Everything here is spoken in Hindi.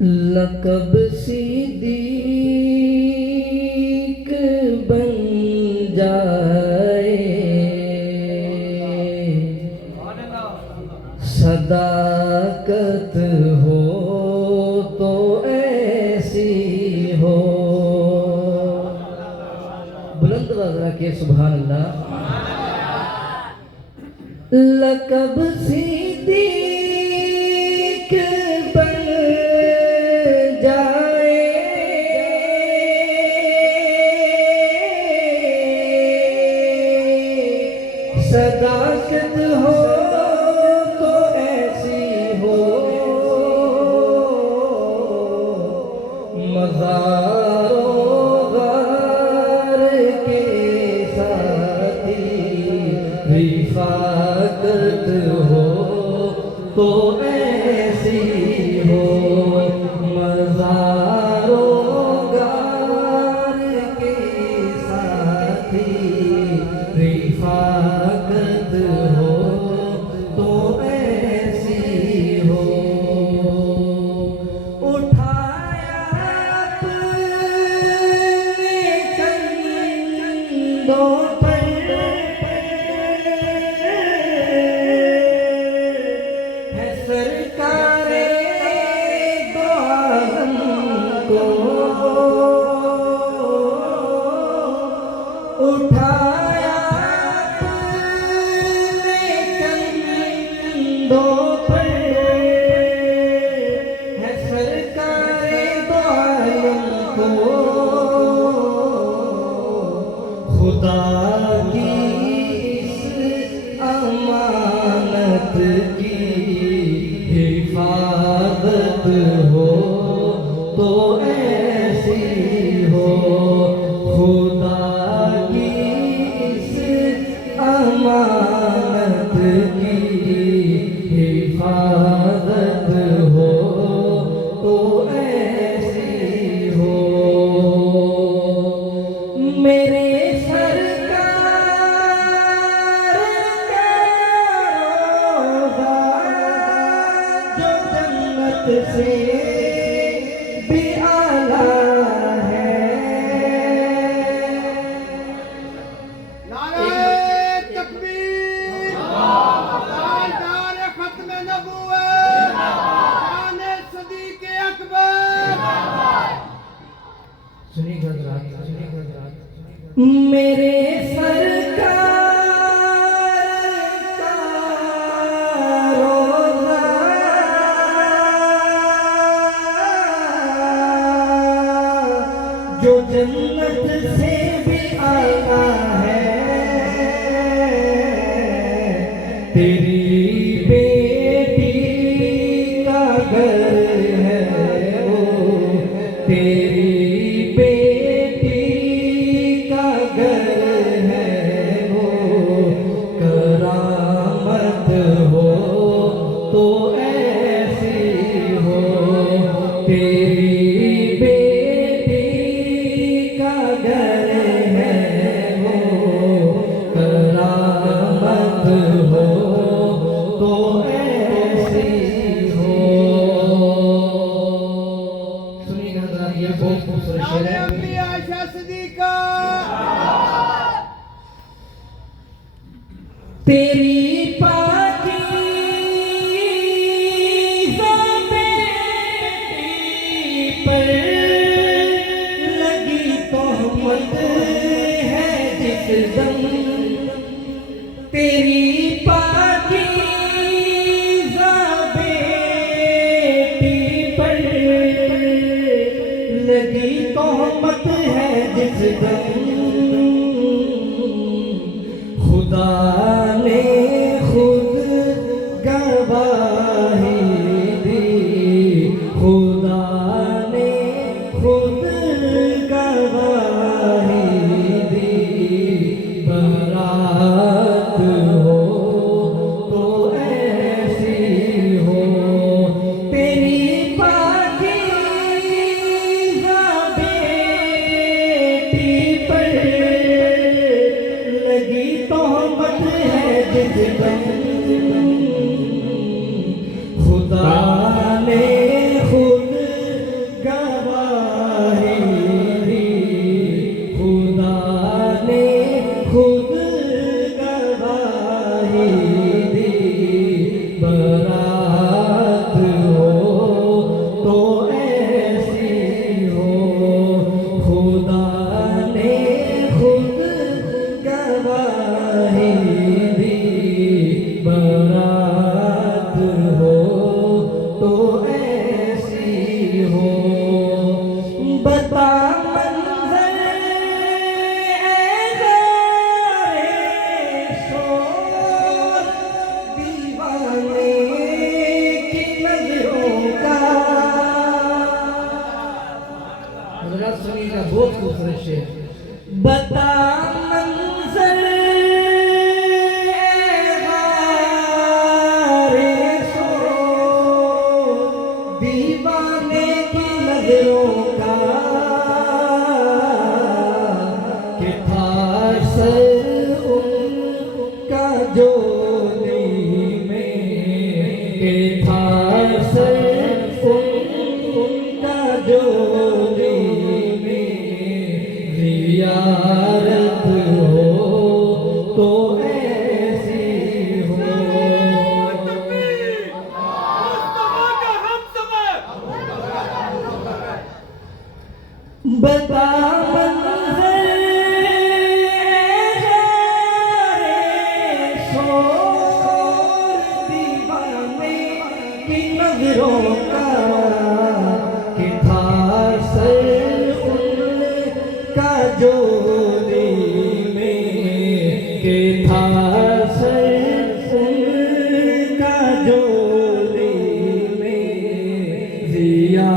लक़ब सिद्दीक़ बन जाए, सदाकत हो तो ऐसी हो। बुलंद आवाज़ रखिए सुभान अल्लाह। लक़ब सिद्दीक़ बन जाए, सदाकत हो तो ऐसी हो। मज़ारों गार के साथी रिफ़ाक़त हो तो ऐसी हो। मज़ारों गार के साथी रिफ़ाक़त हो तो ऐसी हो। उठाया अपने कंधों पर है सरकारे दो आलम को। उठाया अपने कंधों पर है सरकारे दो आलम को। खुदा की इस अमानत की हिफाजत हो तो ऐसी हो। खुदा की इस अमानत की हिफाजत हो तो ऐसी हो। मेरे सरकार का रोज़ा जो जन्नत से भी आला है। नारे तकबीर, ताजदार खत्म नबूवत, शान सदीक़ अकबर। सुनिए हज़रात, मेरे सरकार का रोज़ा जो जन्नत से भी आला है। तेरी बेटी का घर है वो, तेरी बेटी का घर है वो। करामत हो तो ऐसी हो। तेरी बेटी का घर है वो। करामत हो तो ऐसी हो। सुनिएगा जरा, ये बहुत खूबसूरत शेर नारे है। अम्मी आयशा सिद्दीक़ा। तेरी पाकीज़ा बेटी पर लगी तोहमत है जिस दम। तेरी पाकीज़ा बेटी पर लगी तोहमत है जिस दम। खुदा ने खुद गवाही दी, खुदा ने खुद गवाही दी। बरात हो तो ऐसी हो। तेरी पाकीज़ा बेटी पर लगी तोहमत बात सुनिएगा, बहुत खूबसूरत शेर। बता मंज़र गारे सो दीवाने की नजरों का कि था सर उनका जोली में, कि था सर उनका जोली में, ज़ियारत हो तो ऐसी हो। बता मंज़र गारे सो दीवाने की नजरों का कि था सर उनका जोली में, कि था सर उनका जोली में, ज़िया